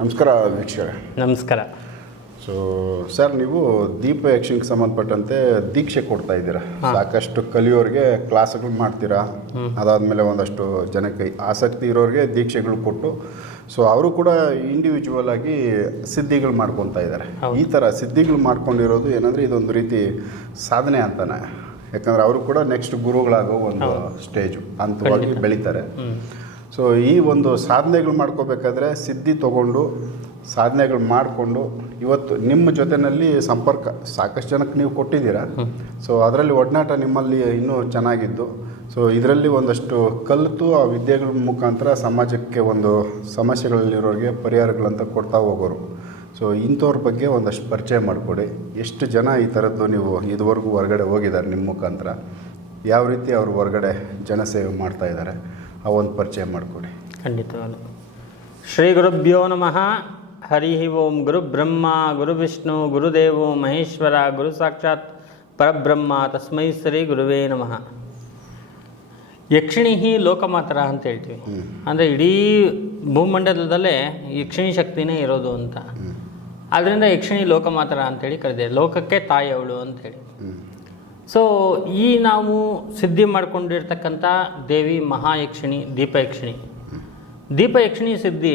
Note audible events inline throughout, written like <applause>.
ನಮಸ್ಕಾರ ವೀಕ್ಷಕರೇ. ನಮಸ್ಕಾರ. ಸೊ ಸರ್ ನೀವು ದೀಪ ಯಕ್ಷಿಗೆ ಸಂಬಂಧಪಟ್ಟಂತೆ ದೀಕ್ಷೆ ಕೊಡ್ತಾ ಇದ್ದೀರಾ? ಸಾಕಷ್ಟು ಕಲಿಯೋರಿಗೆ ಕ್ಲಾಸ್ಗಳು ಮಾಡ್ತೀರಾ? ಅದಾದಮೇಲೆ ಒಂದಷ್ಟು ಜನಕ್ಕೆ ಆಸಕ್ತಿ ಇರೋರಿಗೆ ದೀಕ್ಷೆಗಳು ಕೊಟ್ಟು ಸೊ ಅವರು ಕೂಡ ಇಂಡಿವಿಜುವಲ್ ಆಗಿ ಸಿದ್ಧಿಗಳು ಮಾಡ್ಕೊತಾ ಇದ್ದಾರೆ. ಈ ಥರ ಸಿದ್ಧಿಗಳು ಮಾಡ್ಕೊಂಡಿರೋದು ಏನಂದರೆ ಇದೊಂದು ರೀತಿ ಸಾಧನೆ ಅಂತಾನೆ. ಯಾಕಂದ್ರೆ ಅವರು ಕೂಡ ನೆಕ್ಸ್ಟ್ ಗುರುಗಳಾಗೋ ಒಂದು ಸ್ಟೇಜು ಹಂತವಾಗಿ ಬೆಳೀತಾರೆ. ಸೊ ಈ ಒಂದು ಸಾಧನೆಗಳು ಮಾಡ್ಕೋಬೇಕಾದ್ರೆ ಸಿದ್ಧಿ ತಗೊಂಡು ಸಾಧನೆಗಳು ಮಾಡಿಕೊಂಡು ಇವತ್ತು ನಿಮ್ಮ ಜೊತೆಯಲ್ಲಿ ಸಂಪರ್ಕ ಸಾಕಷ್ಟು ಜನಕ್ಕೆ ನೀವು ಕೊಟ್ಟಿದ್ದೀರಾ? ಸೊ ಅದರಲ್ಲಿ ಒಡನಾಟ ನಿಮ್ಮಲ್ಲಿ ಇನ್ನೂ ಚೆನ್ನಾಗಿದ್ದು. ಸೊ ಇದರಲ್ಲಿ ಒಂದಷ್ಟು ಕಲಿತು ಆ ವಿದ್ಯೆಗಳ ಮುಖಾಂತರ ಸಮಾಜಕ್ಕೆ ಒಂದು ಸಮಸ್ಯೆಗಳಲ್ಲಿರೋರಿಗೆ ಪರಿಹಾರಗಳಂತ ಕೊಡ್ತಾ ಹೋಗೋರು. ಸೊ ಇಂಥವ್ರ ಬಗ್ಗೆ ಒಂದಷ್ಟು ಪರಿಚಯ ಮಾಡಿಕೊಡಿ. ಎಷ್ಟು ಜನ ಈ ಥರದ್ದು ನೀವು ಇದುವರೆಗೂ ಹೊರಗಡೆ ಹೋಗಿದ್ದಾರೆ ನಿಮ್ಮ ಮುಖಾಂತರ? ಯಾವ ರೀತಿ ಅವರು ಹೊರಗಡೆ ಜನಸೇವೆ ಮಾಡ್ತಾ ಇದ್ದಾರೆ? ಆ ಒಂದು ಪರಿಚಯ ಮಾಡಿಕೊಡಿ. ಖಂಡಿತವಾಗ್ಲು ಶ್ರೀ ಗುರುಭ್ಯೋ ನಮಃ. ಹರಿ ಓಂ ಗುರು ಬ್ರಹ್ಮ ಗುರು ವಿಷ್ಣು ಗುರುದೇವೋ ಮಹೇಶ್ವರ ಗುರು ಸಾಕ್ಷಾತ್ ಪರಬ್ರಹ್ಮ ತಸ್ಮೈ ಶ್ರೀ ಗುರುವೇ ನಮಃ. ಯಕ್ಷಿಣಿ ಹಿ ಲೋಕಮಾತರ ಅಂತ ಹೇಳ್ತೀವಿ. ಅಂದರೆ ಇಡೀ ಭೂಮಂಡಲದಲ್ಲೇ ಯಕ್ಷಿಣಿ ಶಕ್ತಿನೇ ಇರೋದು ಅಂತ. ಆದ್ದರಿಂದ ಯಕ್ಷಿಣಿ ಲೋಕಮಾತರ ಅಂತೇಳಿ ಕರೆದೆ ಲೋಕಕ್ಕೆ ತಾಯಿ ಅವಳು ಅಂತೇಳಿ. ಸೊ ಈ ನಾವು ಸಿದ್ಧಿ ಮಾಡಿಕೊಂಡಿರ್ತಕ್ಕಂಥ ದೇವಿ ಮಹಾಯಕ್ಷಿಣಿ, ದೀಪಯಕ್ಷಿಣಿ. ದೀಪಯಕ್ಷಿಣಿ ಸಿದ್ಧಿ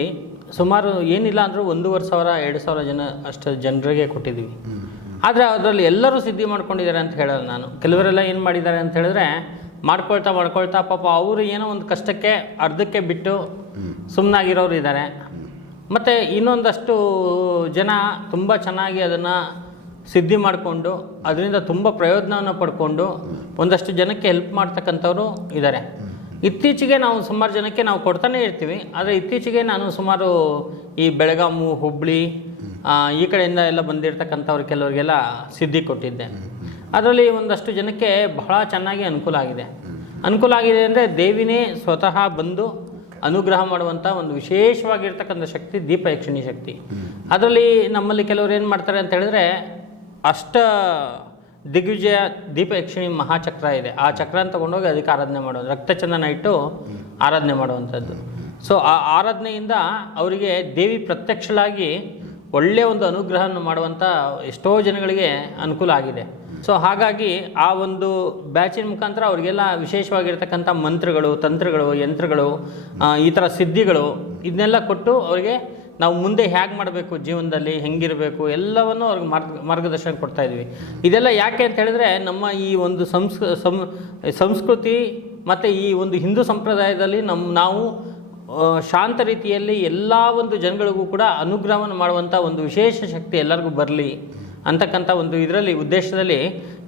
ಸುಮಾರು ಏನಿಲ್ಲ ಅಂದರೂ ಒಂದೂವರೆ ಸಾವಿರ, ಎರಡು ಸಾವಿರ ಜನ ಅಷ್ಟು ಜನರಿಗೆ ಕೊಟ್ಟಿದ್ದೀವಿ. ಆದರೆ ಅದರಲ್ಲಿ ಎಲ್ಲರೂ ಸಿದ್ಧಿ ಮಾಡ್ಕೊಂಡಿದ್ದಾರೆ ಅಂತ ಹೇಳಲ್ಲ ನಾನು. ಕೆಲವರೆಲ್ಲ ಏನು ಮಾಡಿದ್ದಾರೆ ಅಂತ ಹೇಳಿದ್ರೆ ಮಾಡ್ಕೊಳ್ತಾ ಮಾಡ್ಕೊಳ್ತಾ ಪಾಪ ಅವರು ಏನೋ ಒಂದು ಕಷ್ಟಕ್ಕೆ, ಅರ್ಧಕ್ಕೆ ಬಿಟ್ಟು ಸುಮ್ಮನಾಗಿರೋರು ಇದ್ದಾರೆ. ಮತ್ತು ಇನ್ನೊಂದಷ್ಟು ಜನ ತುಂಬ ಚೆನ್ನಾಗಿ ಅದನ್ನು ಸಿದ್ಧಿ ಮಾಡಿಕೊಂಡು, ಅದರಿಂದ ತುಂಬ ಪ್ರಯೋಜನವನ್ನು ಪಡ್ಕೊಂಡು ಒಂದಷ್ಟು ಜನಕ್ಕೆ ಹೆಲ್ಪ್ ಮಾಡ್ತಕ್ಕಂಥವ್ರು ಇದ್ದಾರೆ ಇತ್ತೀಚೆಗೆ ನಾವು ಸುಮಾರು ಜನಕ್ಕೆ ನಾವು ಕೊಡ್ತಾನೆ ಇರ್ತೀವಿ, ಆದರೆ ಇತ್ತೀಚೆಗೆ ನಾನು ಸುಮಾರು ಈ ಬೆಳಗಾಮು ಹುಬ್ಬಳ್ಳಿ ಈ ಕಡೆಯಿಂದ ಎಲ್ಲ ಬಂದಿರತಕ್ಕಂಥವ್ರು ಕೆಲವರಿಗೆಲ್ಲ ಸಿದ್ಧಿ ಕೊಟ್ಟಿದ್ದೆ. ಅದರಲ್ಲಿ ಒಂದಷ್ಟು ಜನಕ್ಕೆ ಬಹಳ ಚೆನ್ನಾಗಿ ಅನುಕೂಲ ಆಗಿದೆ. ಅನುಕೂಲ ಆಗಿದೆ ಅಂದರೆ ದೇವಿನೇ ಸ್ವತಃ ಬಂದು ಅನುಗ್ರಹ ಮಾಡುವಂಥ ಒಂದು ವಿಶೇಷವಾಗಿರ್ತಕ್ಕಂಥ ಶಕ್ತಿ, ದೀಪ ಯಕ್ಷಿಣಿ ಶಕ್ತಿ. ಅದರಲ್ಲಿ ನಮ್ಮಲ್ಲಿ ಕೆಲವರು ಏನು ಮಾಡ್ತಾರೆ ಅಂತ ಹೇಳಿದ್ರೆ ಅಷ್ಟ ದಿಗ್ವಿಜಯ ದೀಪ ಯಕ್ಷಿಣಿ ಮಹಾಚಕ್ರ ಇದೆ. ಆ ಚಕ್ರನ ತಗೊಂಡೋಗಿ ಅದಕ್ಕೆ ಆರಾಧನೆ ಮಾಡೋದು ರಕ್ತಚಂದನ ಇಟ್ಟು ಆರಾಧನೆ ಮಾಡುವಂಥದ್ದು. ಸೊ ಆ ಆರಾಧನೆಯಿಂದ ಅವರಿಗೆ ದೇವಿ ಪ್ರತ್ಯಕ್ಷಳಾಗಿ ಒಳ್ಳೆಯ ಒಂದು ಅನುಗ್ರಹವನ್ನು ಮಾಡುವಂಥ ಎಷ್ಟೋ ಜನಗಳಿಗೆ ಅನುಕೂಲ ಆಗಿದೆ. ಸೊ ಹಾಗಾಗಿ ಆ ಒಂದು ಬ್ಯಾಚಿನ ಮುಖಾಂತರ ಅವರಿಗೆಲ್ಲ ವಿಶೇಷವಾಗಿರ್ತಕ್ಕಂಥ ಮಂತ್ರಗಳು, ತಂತ್ರಗಳು, ಯಂತ್ರಗಳು ಈ ಥರ ಸಿದ್ಧಿಗಳು ಇದನ್ನೆಲ್ಲ ಕೊಟ್ಟು ಅವರಿಗೆ ನಾವು ಮುಂದೆ ಹೇಗೆ ಮಾಡಬೇಕು ಜೀವನದಲ್ಲಿ, ಹೆಂಗಿರಬೇಕು, ಎಲ್ಲವನ್ನು ಅವ್ರಿಗೆ ಮಾರ್ಗ, ಮಾರ್ಗದರ್ಶನ ಕೊಡ್ತಾ ಇದ್ವಿ. ಇದೆಲ್ಲ ಯಾಕೆ ಅಂತ ಹೇಳಿದ್ರೆ ನಮ್ಮ ಈ ಒಂದು ಸಂಸ್ಕ ಸಂ, ಸಂಸ್ಕೃತಿ ಮತ್ತು ಈ ಒಂದು ಹಿಂದೂ ಸಂಪ್ರದಾಯದಲ್ಲಿ ನಮ್ಮ ನಾವು ಶಾಂತ ರೀತಿಯಲ್ಲಿ ಎಲ್ಲ ಒಂದು ಜನಗಳಿಗೂ ಕೂಡ ಅನುಗ್ರಹವನ್ನು ಮಾಡುವಂಥ ಒಂದು ವಿಶೇಷ ಶಕ್ತಿ ಎಲ್ಲರಿಗೂ ಬರಲಿ ಅಂತಕ್ಕಂಥ ಒಂದು ಇದರಲ್ಲಿ, ಉದ್ದೇಶದಲ್ಲಿ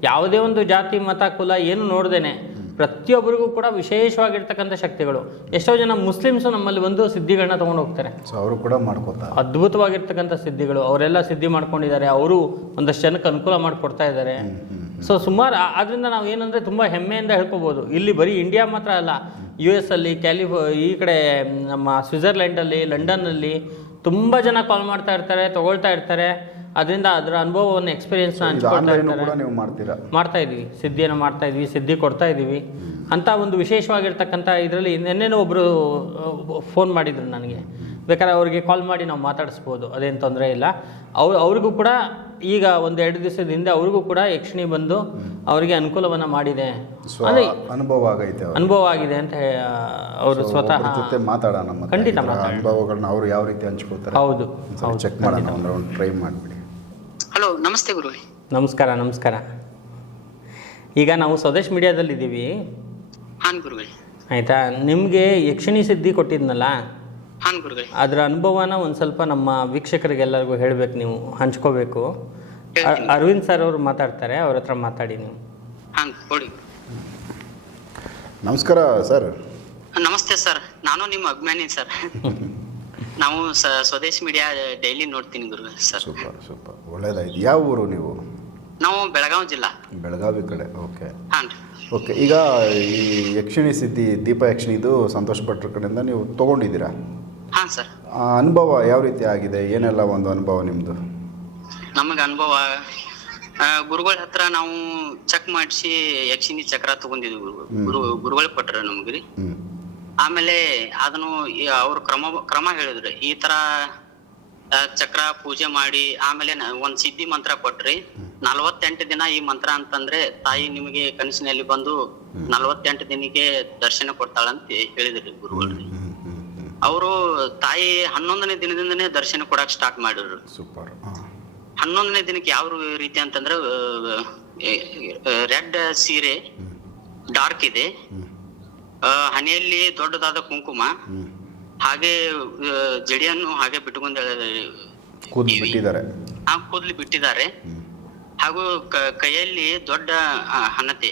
ಯಾವುದೇ ಒಂದು ಜಾತಿ, ಮತ, ಕುಲ ಏನು ನೋಡ್ದೇನೆ ಪ್ರತಿಯೊಬ್ಬರಿಗೂ ಕೂಡ ವಿಶೇಷವಾಗಿರ್ತಕ್ಕಂಥ ಶಕ್ತಿಗಳು. ಎಷ್ಟೋ ಜನ ಮುಸ್ಲಿಮ್ಸು ನಮ್ಮಲ್ಲಿ ಒಂದು ಸಿದ್ಧಿಗಳನ್ನ ತಗೊಂಡು ಹೋಗ್ತಾರೆ. ಸೊ ಅವರು ಕೂಡ ಮಾಡ್ಕೊತಾರೆ ಅದ್ಭುತವಾಗಿರ್ತಕ್ಕಂಥ ಸಿದ್ಧಿಗಳು. ಅವರೆಲ್ಲ ಸಿದ್ಧಿ ಮಾಡ್ಕೊಂಡಿದ್ದಾರೆ. ಅವರು ಒಂದಷ್ಟು ಜನಕ್ಕೆ ಅನುಕೂಲ ಮಾಡಿಕೊಡ್ತಾ ಇದ್ದಾರೆ. ಸೊ ಸುಮಾರು ಅದರಿಂದ ನಾವು ಏನಂದರೆ ತುಂಬ ಹೆಮ್ಮೆಯಿಂದ ಹೇಳ್ಕೋಬಹುದು ಇಲ್ಲಿ ಬರೀ ಇಂಡಿಯಾ ಮಾತ್ರ ಅಲ್ಲ ಯು ಎಸ್ ಅಲ್ಲಿ ಕ್ಯಾಲಿಫೋ ಈ ಕಡೆ ನಮ್ಮ ಸ್ವಿಟ್ಜರ್ಲೆಂಡಲ್ಲಿ ಲಂಡನ್ನಲ್ಲಿ ತುಂಬ ಜನ ಕಾಲ್ ಮಾಡ್ತಾ ಇರ್ತಾರೆ ತಗೊಳ್ತಾ ಇರ್ತಾರೆ. ಅದರಿಂದ ಅದರ ಅನುಭವವನ್ನು ಎಕ್ಸ್ಪೀರಿಯನ್ಸ್ ಹಂಚ್ಕೊಳ್ತಾ ಇರ್ತಾರೆ. ನೀವು ಮಾಡ್ತೀರಾ? ಮಾಡ್ತಾ ಇದ್ದೀವಿ. ಸಿದ್ಧಿಯನ್ನು ಮಾಡ್ತಾ ಇದ್ವಿ ಸಿದ್ಧಿ ಕೊಡ್ತಾ ಇದ್ದೀವಿ. ಅಂತ ಒಂದು ವಿಶೇಷವಾಗಿರ್ತಕ್ಕಂಥ ಇದರಲ್ಲಿ ನಿನ್ನೆನೂ ಒಬ್ಬರು ಫೋನ್ ಮಾಡಿದ್ರು ನನಗೆ. ಬೇಕಾದ್ರೆ ಅವರಿಗೆ ಕಾಲ್ ಮಾಡಿ ನಾವು ಮಾತಾಡಿಸ್ಬೋದು ಅದೇನು ತೊಂದರೆ ಇಲ್ಲ. ಅವ್ರು ಅವ್ರಿಗೂ ಕೂಡ ಈಗ ಒಂದು ಎರಡು ದಿವಸದ ಹಿಂದೆ ಅವ್ರಿಗೂ ಕೂಡ ಯಕ್ಷಿಣಿ ಬಂದು ಅವರಿಗೆ ಅನುಕೂಲವನ್ನು ಮಾಡಿದೆ. ಅನುಭವ ಆಗೈತೆ. ಅನುಭವ ಆಗಿದೆ ಅಂತ ಅವರು ಸ್ವತಃ ಜೊತೆ ಮಾತಾಡೋಣ ಖಂಡಿತ ಅನುಭವಗಳನ್ನ ಅವರು ಯಾವ ರೀತಿ ಹಂಚ್ಕೋತಾರೆ ಹೌದು. ಚೆಕ್ ಮಾಡೋಣ ಟ್ರೈ ಮಾಡಿಬಿಡಿ. ಹಲೋ ನಮಸ್ತೆ ಗುರುಗಳೇ ನಮಸ್ಕಾರ ನಮಸ್ಕಾರ. ಈಗ ನಾವು ಸ್ವದೇಶ್ ಮೀಡಿಯಾದಲ್ಲಿದ್ದೀವಿ ಹಾನ್ ಗುರುಗಳೇ ಆಯಿತಾ? ನಿಮಗೆ ಯಕ್ಷಿಣಿ ಸಿದ್ಧಿ ಕೊಟ್ಟಿದ್ನಲ್ಲ? ಹಾನ್ ಗುರುಗಳೇ ಅದರ ಅನುಭವನ ಒಂದು ಸ್ವಲ್ಪ ನಮ್ಮ ವೀಕ್ಷಕರಿಗೆಲ್ಲರಿಗೂ ಹೇಳಬೇಕು ನೀವು ಹಂಚ್ಕೋಬೇಕು. ಅ- ಅರವಿಂದ್ ಸರ್ ಅವರು ಮಾತಾಡ್ತಾರೆ ಅವ್ರ ಹತ್ರ ಮಾತಾಡಿ ನೀವು. ಹಾನ್ ಕೊಡಿ. ನಮಸ್ಕಾರ ಸರ್. ನಮಸ್ತೆ ಸರ್ ನಾನು ನಿಮ್ಮ ಅಭಿಮಾನಿ ಸರ್. <laughs> ನಾವು ಸ್ವದೇಶ್ ಮೀಡಿಯಾ ಡೈಲಿ ನೋಡ್ತೀನಿ ಗುರು ಸರ್ ಸೂಪರ್ ಸೂಪರ್. ಒಳ್ಳೇದಾಯ್ತು ಯಾವ ಊರು ನೀವು? ನಾವು ಬೆಳಗಾವಿ ಜಿಲ್ಲಾ. ಬೆಳಗಾವಿ ಕಡೆ ಓಕೆ. ಹಾಂ ಓಕೆ ಈಗ ಈ ಯಕ್ಷಿಣಿ ಸಿದ್ಧಿ ದೀಪ ಯಕ್ಷಿಣಿದು ಸಂತೋಷ್ ಭಟ್ರ ಕಡೆಯಿಂದ ನೀವು ತೊಗೊಂಡಿದ್ದೀರಾ? ಹಾಂ ಸರ್ ಆ ಅನುಭವ ಯಾವ ರೀತಿ ಆಗಿದೆ? ಏನೆಲ್ಲ ಒಂದು ಅನುಭವ ನಿಮ್ಮದು ನಮಗೆ ಅನುಭವ ಆ, ಗುರುಗಳ ಹತ್ರ ನಾವು ಚೆಕ್ ಮಾಡಿಸಿ ಯಕ್ಷಿಣಿ ಚಕ್ರ ತಗೊಂಡಿದ್ವಿ ಗುರು ಗುರು ಗುರುಗಳು ಕೊಟ್ರ ನಮ್ಗೆ ರೀ. ಹ್ಞೂ ಆಮೇಲೆ ಅದನ್ನು ಅವ್ರ ಕ್ರಮ ಕ್ರಮ ಹೇಳಿದ್ರಿ. ಈ ತರ ಚಕ್ರ ಪೂಜೆ ಮಾಡಿ ಆಮೇಲೆ ಒಂದ್ ಸಿದ್ಧಿ ಮಂತ್ರ ಕೊಟ್ರಿ. ನಲವತ್ತೆಂಟು ದಿನ ಈ ಮಂತ್ರ ಅಂತಂದ್ರೆ ತಾಯಿ ನಿಮಗೆ ಕನಸಿನಲ್ಲಿ ಬಂದು ನಲವತ್ತೆಂಟು ದಿನಕ್ಕೆ ದರ್ಶನ ಕೊಡ್ತಾಳಂತ ಹೇಳಿದ್ರಿ ಗುರುಗಳು. ಅವರು ತಾಯಿ ಹನ್ನೊಂದನೇ ದಿನದಿಂದನೇ ದರ್ಶನ ಕೊಡಕ್ ಸ್ಟಾರ್ಟ್ ಮಾಡಿದ್ರು. ಹನ್ನೊಂದನೇ ದಿನಕ್ಕೆ ಯಾವ ರೀತಿ ಅಂತಂದ್ರೆ ರೆಡ್ ಸೀರೆ ಡಾರ್ಕ್ ಇದೆ. ಹಣೆಯಲ್ಲಿ ದೊಡ್ಡದಾದ ಕುಂಕುಮ. ಹಾಗೆ ಜಡಿಯನ್ನು ಹಾಗೆ ಬಿಟ್ಟುಕೊಂಡು ಕೂದಲು ಬಿಟ್ಟಿದ್ದಾರೆ. ಆ ಕೂದಲು ಬಿಟ್ಟಿದ್ದಾರೆ. ಹಾಗೂ ಕೈಯಲ್ಲಿ ದೊಡ್ಡ ಹಣತೆ.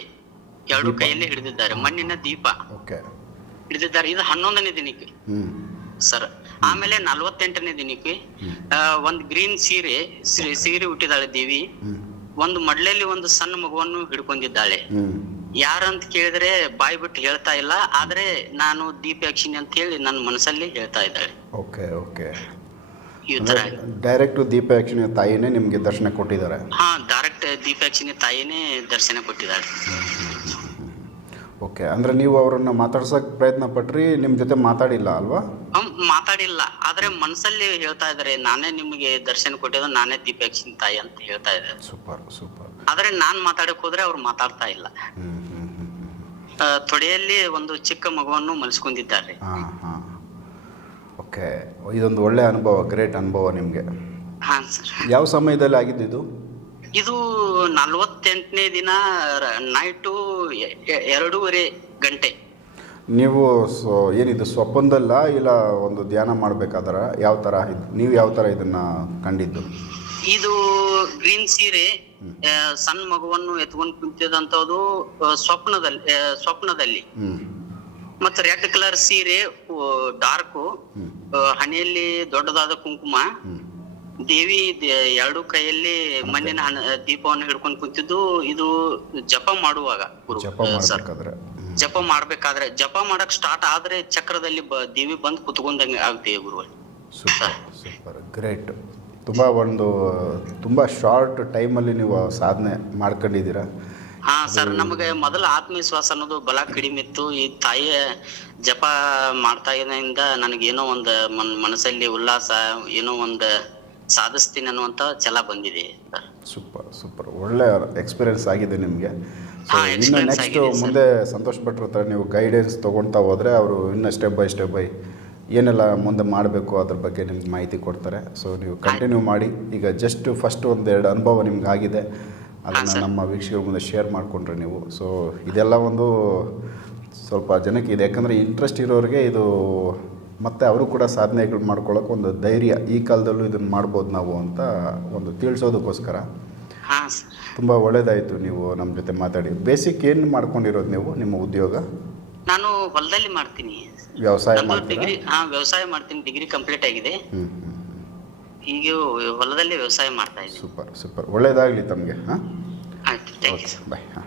ಎರಡು ಕೈಯಲ್ಲಿ ಹಿಡಿದಿದ್ದಾರೆ. ಮಣ್ಣಿನ ದೀಪ. ಹಿಡಿದಿದ್ದಾರೆ. ಇದು ಹನ್ನೊಂದನೇ ದಿನಕ್ಕೆ. ಸರ್ ಆಮೇಲೆ ನಲವತ್ತೆಂಟನೇ ದಿನಕ್ಕೆ ಒಂದು ಗ್ರೀನ್ ಸೀರೆ ಸೀರೆ- ಉಟ್ಟಿದಾಳೆ ಹುಟ್ಟಿದಾಳೆ ದೇವಿ. ಒಂದು ಮಡ್ಲಲ್ಲಿ ಒಂದು ಸಣ್ಣ ಮಗುವನ್ನು ಹಿಡ್ಕೊಂಡಿದ್ದಾಳೆ. ಯಾರಂತ ಕೇಳಿದ್ರೆ ಬಾಯಿ ಬಿಟ್ಟು ಹೇಳ್ತಾ ಇಲ್ಲ. ಆದ್ರೆ ನಾನು ದೀಪಾಕ್ಷಿನಿ ಅಂತ ಹೇಳಿ ನನ್ನ ಮನಸ್ಸಲ್ಲಿ ಹೇಳ್ತಾ ಇದ್ದಾಳೆ. Okay okay. ಈ ತರ ಡೈರೆಕ್ಟು ದೀಪ ತಾಯಿನೇ ನಿಮಗೆ ದರ್ಶನ ಕೊಟ್ಟಿದ್ದಾರೆ? ಹಾ ಡೈರೆಕ್ಟ್ ದೀಪಾಕ್ಷಿನಿ ತಾಯಿನೇ ದರ್ಶನ ಕೊಟ್ಟಿದ್ದಾರೆ ಓಕೆ ಅಂದ್ರೆ ನೀವು ಅವರನ್ನು ಮಾತಾಡ್ಸಕ್ ಪ್ರಯತ್ನ ಪಟ್ರಿ ನಿಮ್ಮ ಜೊತೆ ಮಾತಾಡಿಲ್ಲ ಅಲ್ವಾ? ಹ್ಮ್, ಮಾತಾಡಿಲ್ಲ. ಆದ್ರೆ ಮನಸ್ಸಲ್ಲಿ ಹೇಳ್ತಾ ಇದ್ದಾರೆ ನಾನೇ ನಿಮಗೆ ದರ್ಶನ ಕೊಟ್ಟಿದ್ದು ನಾನೇ ದೀಪಾಕ್ಷಿನಿ ತಾಯಿ ಅಂತ ಹೇಳ್ತಾ ಇದ್ದಾರೆ. Super super. ಆದ್ರೆ ನಾನ್ ಮಾತಾಡಕ್ ಹೋದ್ರೆ ಅವ್ರು ಮಾತಾಡ್ತಾ ಇಲ್ಲ. ಹ್ಞೂ ಆ, ತೊಡೆಯಲ್ಲಿ ಒಂದು ಚಿಕ್ಕ ಮಗುವನ್ನು ಮಲಸ್ಕೊಂಡಿದ್ದಾರೆ. ಹಾಂ ಹಾಂ. ಓಕೆ. ಇದೊಂದು ಒಳ್ಳೆ ಅನುಭವ ಗ್ರೇಟ್ ಅನುಭವ ನಿಮಗೆ. ಹಾಂ ಸರ್. ಯಾವ ಸಮಯದಲ್ಲಿ ಆಗಿದ್ದು ಇದು? ಇದು ನಲ್ವತ್ತೆಂಟನೇ ದಿನ ನೈಟು ಎರಡೂವರೆ ಗಂಟೆ. ನೀವು ಸೊ ಏನಿದು ಸ್ವಪ್ನದಲ್ಲ ಇಲ್ಲ ಒಂದು ಧ್ಯಾನ ಮಾಡಬೇಕಾದ್ರೆ? ಯಾವ ಥರ ಇದು? ನೀವು ಯಾವ ಥರ ಇದನ್ನು ಕಂಡಿದ್ದು? ಇದು ಗ್ರೀನ್ ಸೀರೆ ಸಣ್ಣ ಮಗುವನ್ನು ಎತ್ಕೊಂಡು ಕುಂತಿದಂತದ್ದು ಸ್ವಪ್ನದಲ್ಲಿ ಸ್ವಪ್ನದಲ್ಲಿ. ಮತ್ತೆ ರೆಡ್ ಕಲರ್ ಸೀರೆ ಡಾರ್ಕ್ ಹಣೆಯಲ್ಲಿ ದೊಡ್ಡದಾದ ಕುಂಕುಮ. ದೇವಿ ಎರಡು ಕೈಯಲ್ಲಿ ಮಣ್ಣಿನ ಹಣ ದೀಪವನ್ನು ಹಿಡ್ಕೊಂಡು ಕುಂತಿದ್ದು ಇದು ಜಪ ಮಾಡುವಾಗ. ಜಪ ಸರ್ ಮಾಡಬೇಕಾದ್ರೆ. ಜಪ ಮಾಡ್ಬೇಕಾದ್ರೆ. ಜಪ ಮಾಡಕ್ ಸ್ಟಾರ್ಟ್ ಆದ್ರೆ ಚಕ್ರದಲ್ಲಿ ದೇವಿ ಬಂದು ಕುತ್ಕೊಂಡಂಗೆ ಆಗ್ತೀವಿ ಸೂಪರ್ ಸೂಪರ್ ಗ್ರೇಟ್. ತುಂಬ ಒಂದು ತುಂಬ ಶಾರ್ಟ್ ಟೈಮಲ್ಲಿ ನೀವು ಸಾಧನೆ ಮಾಡ್ಕೊಂಡಿದ್ದೀರಾ? ಹಾ ಸರ್ ನಮಗೆ ಮೊದಲ ಆತ್ಮವಿಶ್ವಾಸ ಅನ್ನೋದು ಬಲ ಕಡಿಮೆ ಇತ್ತು. ಈ ತಾಯಿಯ ಜಪ ಮಾಡ್ತಾ ಇದ್ದಿಂದ ನನಗೇನೋ ಒಂದು ಮನ್ ಮನಸ್ಸಲ್ಲಿ ಉಲ್ಲಾಸ ಏನೋ ಒಂದು ಸಾಧಿಸ್ತೀನಿ ಅನ್ನುವಂತ ಛಲ ಬಂದಿದೆ ಸೂಪರ್ ಸೂಪರ್. ಒಳ್ಳೆ ಎಕ್ಸ್ಪೀರಿಯನ್ಸ್ ಆಗಿದೆ ನಿಮಗೆ. ಇನ್ನು ನೆಕ್ಸ್ಟ್ ಮುಂದೆ ಸಂತೋಷ್ ಭಟ್ರ ಹತ್ರ ನೀವು ಗೈಡೆನ್ಸ್ ತೊಗೊಳ್ತಾ ಹೋದ್ರೆ ಅವರು ಇನ್ನೂ ಸ್ಟೆಪ್ ಬೈ ಸ್ಟೆಪ್ ಬೈ ಏನೆಲ್ಲ ಮುಂದೆ ಮಾಡಬೇಕು ಅದ್ರ ಬಗ್ಗೆ ನಿಮ್ಗೆ ಮಾಹಿತಿ ಕೊಡ್ತಾರೆ. ಸೊ ನೀವು ಕಂಟಿನ್ಯೂ ಮಾಡಿ. ಈಗ ಜಸ್ಟ್ ಫಸ್ಟ್ ಒಂದೆರಡು ಅನುಭವ ನಿಮ್ಗೆ ಆಗಿದೆ ಅದನ್ನು ನಮ್ಮ ವೀಕ್ಷಕರ ಮುಂದೆ ಶೇರ್ ಮಾಡಿಕೊಂಡ್ರೆ ನೀವು. ಸೊ ಇದೆಲ್ಲ ಒಂದು ಸ್ವಲ್ಪ ಜನಕ್ಕೆ ಇದೆ. ಯಾಕಂದರೆ ಇಂಟ್ರೆಸ್ಟ್ ಇರೋರಿಗೆ ಇದು ಮತ್ತು ಅವರು ಕೂಡ ಸಾಧನೆಗಳು ಮಾಡ್ಕೊಳ್ಳೋಕೆ ಒಂದು ಧೈರ್ಯ ಈ ಕಾಲದಲ್ಲೂ ಇದನ್ನು ಮಾಡ್ಬೋದು ನಾವು ಅಂತ ಒಂದು ತಿಳಿಸೋದಕ್ಕೋಸ್ಕರ. ತುಂಬ ಒಳ್ಳೆಯದಾಯಿತು ನೀವು ನಮ್ಮ ಜೊತೆ ಮಾತಾಡಿ. ಬೇಸಿಕ್ ಏನು ಮಾಡ್ಕೊಂಡಿರೋದು ನೀವು ನಿಮ್ಮ ಉದ್ಯೋಗ? ನಾನು ಹೊಲದಲ್ಲಿ ಮಾಡ್ತೀನಿ. ವ್ಯವಸಾಯ ಡಿಗ್ರಿ ಹಾ ವ್ಯವಸಾಯ ಮಾಡ್ತೀನಿ. ಡಿಗ್ರಿ ಕಂಪ್ಲೀಟ್ ಆಗಿದೆ. ಈಗ ಹೊಲದಲ್ಲಿ ವ್ಯವಸಾಯ ಮಾಡ್ತಾ ಇದ್ದೀನಿ. Super super. ಒಳ್ಳೇದಾಗಲಿ ತಮಗೆ ಹಾಂ? ಆಯ್ತು ಥ್ಯಾಂಕ್ ಯು ಬಾಯ್ ಹಾಂ.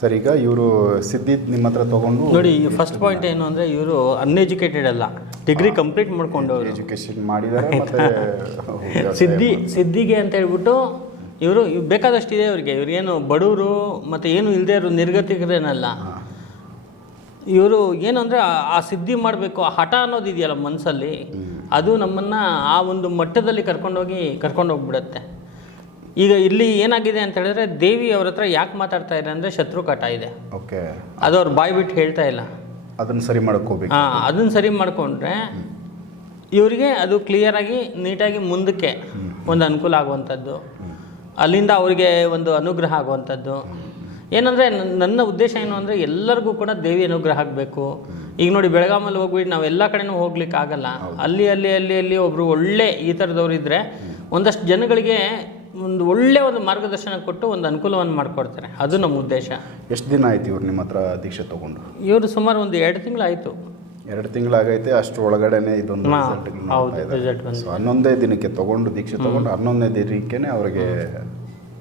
ಸರ್ ಈಗ ಇವರು ಸಿದ್ದಿದ್ ನಿಮ್ಮ ಹತ್ರ ತೊಗೊಂಡು ನೋಡಿ ಈ ಫಸ್ಟ್ ಪಾಯಿಂಟ್ ಏನು ಅಂದರೆ ಇವರು ಅನ್ಎಜುಕೇಟೆಡ್ ಅಲ್ಲ. ಡಿಗ್ರಿ ಕಂಪ್ಲೀಟ್ ಮಾಡ್ಕೊಂಡು ಎಜುಕೇಶನ್ ಮಾಡಿದ್ದಾರೆ ಮತ್ತು ಸಿದ್ದಿ ಸಿದ್ದಿಗೆ ಅಂತ ಹೇಳ್ಬಿಟ್ಟು ಇವರು ಬೇಕಾದಷ್ಟಿದೆ ಅವ್ರಿಗೆ ಇವ್ರಿಗೇನು ಬಡವರು ಮತ್ತು ಏನು ಇಲ್ಲದೆ ಇರೋ ನಿರ್ಗತಿಕರೇನಲ್ಲ. ಇವರು ಏನು ಅಂದರೆ ಆ ಸಿದ್ಧಿ ಮಾಡಬೇಕು ಆ ಹಠ ಅನ್ನೋದು ಇದೆಯಲ್ಲ ಮನಸ್ಸಲ್ಲಿ ಅದು ನಮ್ಮನ್ನು ಆ ಒಂದು ಮಟ್ಟದಲ್ಲಿ ಕರ್ಕೊಂಡೋಗಿ ಕರ್ಕೊಂಡೋಗ್ಬಿಡುತ್ತೆ ಈಗ ಇಲ್ಲಿ ಏನಾಗಿದೆ ಅಂತ ಹೇಳಿದ್ರೆ ದೇವಿ ಅವ್ರ ಹತ್ರ ಯಾಕೆ ಮಾತಾಡ್ತಾ ಇದೆ ಅಂದರೆ ಶತ್ರು ಕಾಟ ಇದೆ. ಓಕೆ. ಅದು ಅವ್ರು ಬಾಯಿ ಬಿಟ್ಟು ಹೇಳ್ತಾ ಇಲ್ಲ. ಅದನ್ನು ಸರಿ ಮಾಡ್ಕೋಬೇಕು ಹಾಂ ಅದನ್ನು ಸರಿ ಮಾಡಿಕೊಂಡ್ರೆ ಇವರಿಗೆ ಅದು ಕ್ಲಿಯರಾಗಿ ನೀಟಾಗಿ ಮುಂದಕ್ಕೆ ಒಂದು ಅನುಕೂಲ ಆಗುವಂಥದ್ದು. ಅಲ್ಲಿಂದ ಅವರಿಗೆ ಒಂದು ಅನುಗ್ರಹ ಆಗುವಂಥದ್ದು. ಏನಂದರೆ ನನ್ನ ಉದ್ದೇಶ ಏನು ಅಂದರೆ ಎಲ್ಲರಿಗೂ ಕೂಡ ದೇವಿ ಅನುಗ್ರಹ ಆಗಬೇಕು. ಈಗ ನೋಡಿ ಬೆಳಗಾಮಲ್ಲಿ ಹೋಗ್ಬಿಟ್ಟು ನಾವು ಎಲ್ಲ ಕಡೆನೂ ಹೋಗ್ಲಿಕ್ಕೆ ಆಗಲ್ಲ. ಅಲ್ಲಿ ಅಲ್ಲಿ ಅಲ್ಲಿ ಅಲ್ಲಿ ಒಬ್ಬರು ಒಳ್ಳೆ ಈ ಥರದವ್ರು ಇದ್ದರೆ ಒಂದಷ್ಟು ಜನಗಳಿಗೆ ಒಂದು ಒಳ್ಳೆ ಒಂದು ಮಾರ್ಗದರ್ಶನ ಕೊಟ್ಟು ಒಂದು ಅನುಕೂಲವನ್ನು ಮಾಡಿಕೊಡ್ತಾರೆ. ಅದು ನಮ್ಮ ಉದ್ದೇಶ. ಎಷ್ಟು ದಿನ ಆಯ್ತು ಇವ್ರು ನಿಮ್ಮ ಹತ್ರ ದೀಕ್ಷೆ ತೊಗೊಂಡು? ಇವರು ಸುಮಾರು ಒಂದು ಎರಡು ತಿಂಗಳಾಯಿತು ಎರಡು ತಿಂಗಳಾಗೈತೆ ಅಷ್ಟು ಒಳಗಡೆನೆ ಇದೊಂದು. ಹನ್ನೊಂದೇ ದಿನಕ್ಕೆ ತಗೊಂಡು ದೀಕ್ಷೆ ತಗೊಂಡು ಹನ್ನೊಂದನೇ ದಿನಕ್ಕೆ ಅವರಿಗೆ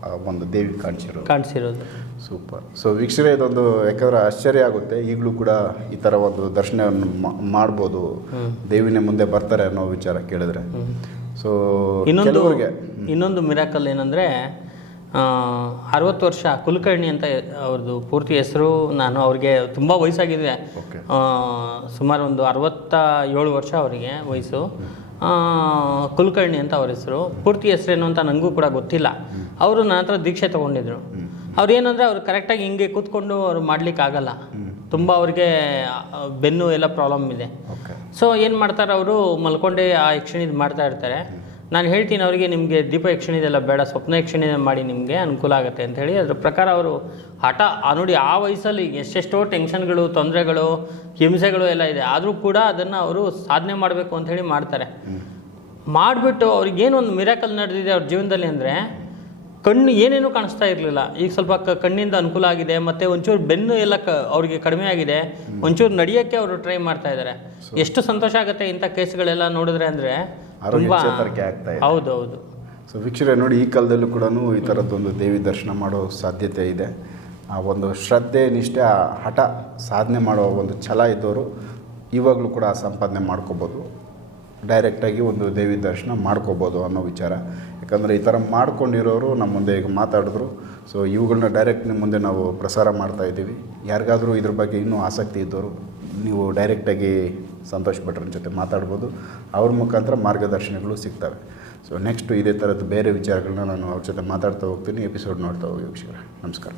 ಆ ಒಂದು ದೇವಿ ಕಾಣಿಸಿರೋದು. ಕಾಣಿಸಿರೋದು. ಸೂಪರ್ ಸೊ ವೀಕ್ಷಣೆ ಇದೊಂದು ಯಾಕಂದ್ರೆ ಆಶ್ಚರ್ಯ ಆಗುತ್ತೆ. ಈಗಲೂ ಕೂಡ ಈ ಥರ ಒಂದು ದರ್ಶನವನ್ನು ಮಾಡ್ಬೋದು. ದೇವಿನೇ ಮುಂದೆ ಬರ್ತಾರೆ ಅನ್ನೋ ವಿಚಾರ ಕೇಳಿದ್ರೆ. ಸೊ ಇನ್ನೊಂದು ಇನ್ನೊಂದು ಮಿರಾಕಲ್ ಏನಂದರೆ ಅರವತ್ತು ವರ್ಷ ಕುಲಕರ್ಣಿ ಅಂತ ಅವ್ರದ್ದು ಪೂರ್ತಿ ಹೆಸರು ನಾನು ಅವ್ರಿಗೆ ತುಂಬ ವಯಸ್ಸಾಗಿದೆ. ಸುಮಾರು ಒಂದು ಅರವತ್ತ ಏಳು ವರ್ಷ ಅವರಿಗೆ ವಯಸ್ಸು. ಕುಲಕರ್ಣಿ ಅಂತ ಅವ್ರ ಹೆಸರು. ಪೂರ್ತಿ ಹೆಸರೇನು ಅಂತ ನನಗೂ ಕೂಡ ಗೊತ್ತಿಲ್ಲ. ಅವರು ನನ್ನ ಹತ್ರ ದೀಕ್ಷೆ ತೊಗೊಂಡಿದ್ರು. ಅವ್ರು ಏನಂದರೆ ಅವ್ರು ಕರೆಕ್ಟಾಗಿ ಹಿಂಗೆ ಕೂತ್ಕೊಂಡು ಅವ್ರು ಮಾಡ್ಲಿಕ್ಕೆ ಆಗಲ್ಲ. ತುಂಬ ಅವ್ರಿಗೆ ಬೆನ್ನು ಎಲ್ಲ ಪ್ರಾಬ್ಲಮ್ ಇದೆ. ಸೊ ಏನು ಮಾಡ್ತಾರೆ ಅವರು ಮಲ್ಕೊಂಡೇ ಆ ಯಕ್ಷಣಿದು ಮಾಡ್ತಾ ಇರ್ತಾರೆ. ನಾನು ಹೇಳ್ತೀನಿ ಅವರಿಗೆ ನಿಮಗೆ ದೀಪ ಯಕ್ಷಣಿದೆಲ್ಲ ಬೇಡ ಸ್ವಪ್ನ ಯಕ್ಷಣಿದೆ ಮಾಡಿ ನಿಮಗೆ ಅನುಕೂಲ ಆಗುತ್ತೆ ಅಂತ ಹೇಳಿ ಅದ್ರ ಪ್ರಕಾರ ಅವರು ಹಠ ಆ ನೋಡಿ ಆ ವಯಸ್ಸಲ್ಲಿ ಎಷ್ಟೆಷ್ಟೋ ಟೆನ್ಷನ್ಗಳು ತೊಂದರೆಗಳು ಹಿಂಸೆಗಳು ಎಲ್ಲ ಇದೆ. ಆದರೂ ಕೂಡ ಅದನ್ನು ಅವರು ಸಾಧನೆ ಮಾಡಬೇಕು ಅಂತ ಹೇಳಿ ಮಾಡ್ತಾರೆ. ಮಾಡಿಬಿಟ್ಟು ಅವ್ರಿಗೇನೊಂದು ಮಿರಾಕಲ್ ನಡೆದಿದೆ ಅವ್ರ ಜೀವನದಲ್ಲಿ ಅಂದರೆ ಕಣ್ಣು ಏನೇನೂ ಕಾಣಿಸ್ತಾ ಇರಲಿಲ್ಲ. ಈಗ ಸ್ವಲ್ಪ ಕ- ಕಣ್ಣಿಂದ ಅನುಕೂಲ ಆಗಿದೆ ಮತ್ತು ಒಂಚೂರು ಬೆನ್ನು ಎಲ್ಲ ಕ ಅವ್ರಿಗೆ ಕಡಿಮೆ ಆಗಿದೆ. ಒಂಚೂರು ನಡೆಯೋಕ್ಕೆ ಅವರು ಟ್ರೈ ಮಾಡ್ತಾ ಇದ್ದಾರೆ. ಎಷ್ಟು ಸಂತೋಷ ಆಗುತ್ತೆ ಇಂಥ ಕೇಸ್ಗಳೆಲ್ಲ ನೋಡಿದ್ರೆ ಅಂದರೆ ಆರೋಗ್ಯ ತುಂಬ ಚೇತರಿಕೆ ಆಗ್ತಾ ಇದೆ. ಹೌದು ಹೌದು ಸೊ ವೀಕ್ಷಕರೇ ನೋಡಿ ಈ ಕಾಲದಲ್ಲೂ ಕೂಡ ಈ ಥರದ್ದೊಂದು ದೇವಿ ದರ್ಶನ ಮಾಡೋ ಸಾಧ್ಯತೆ ಇದೆ. ಆ ಒಂದು ಶ್ರದ್ಧೆ ನಿಷ್ಠೆ ಆ ಹಠ ಸಾಧನೆ ಮಾಡೋ ಒಂದು ಛಲ ಇದ್ದವರು ಇವಾಗಲೂ ಕೂಡ ಸಂಪಾದನೆ ಮಾಡ್ಕೋಬೋದು. ಡೈರೆಕ್ಟಾಗಿ ಒಂದು ದೇವಿ ದರ್ಶನ ಮಾಡ್ಕೋಬೋದು ಅನ್ನೋ ವಿಚಾರ. ಯಾಕಂದರೆ ಈ ಥರ ಮಾಡ್ಕೊಂಡಿರೋರು ನಮ್ಮ ಮುಂದೆ ಈಗ ಮಾತಾಡಿದ್ರು. ಸೊ ಇವುಗಳನ್ನ ಡೈರೆಕ್ಟ್ ನಿಮ್ಮ ಮುಂದೆ ನಾವು ಪ್ರಸಾರ ಮಾಡ್ತಾ ಇದ್ದೀವಿ. ಯಾರಿಗಾದರೂ ಇದ್ರ ಬಗ್ಗೆ ಇನ್ನೂ ಆಸಕ್ತಿ ಇದ್ದವರು ನೀವು ಡೈರೆಕ್ಟಾಗಿ ಸಂತೋಷ್ ಭಟ್ರ ಜೊತೆ ಮಾತಾಡ್ಬೋದು. ಅವ್ರ ಮುಖಾಂತರ ಮಾರ್ಗದರ್ಶನಗಳು ಸಿಗ್ತವೆ. ಸೊ ನೆಕ್ಸ್ಟು ಇದೇ ಥರದ್ದು ಬೇರೆ ವಿಚಾರಗಳನ್ನ ನಾನು ಅವ್ರ ಜೊತೆ ಮಾತಾಡ್ತಾ ಹೋಗ್ತೀನಿ. ಎಪಿಸೋಡ್ ನೋಡ್ತಾ ಹೋಗಿ ವೀಕ್ಷಕರೇ. ನಮಸ್ಕಾರ.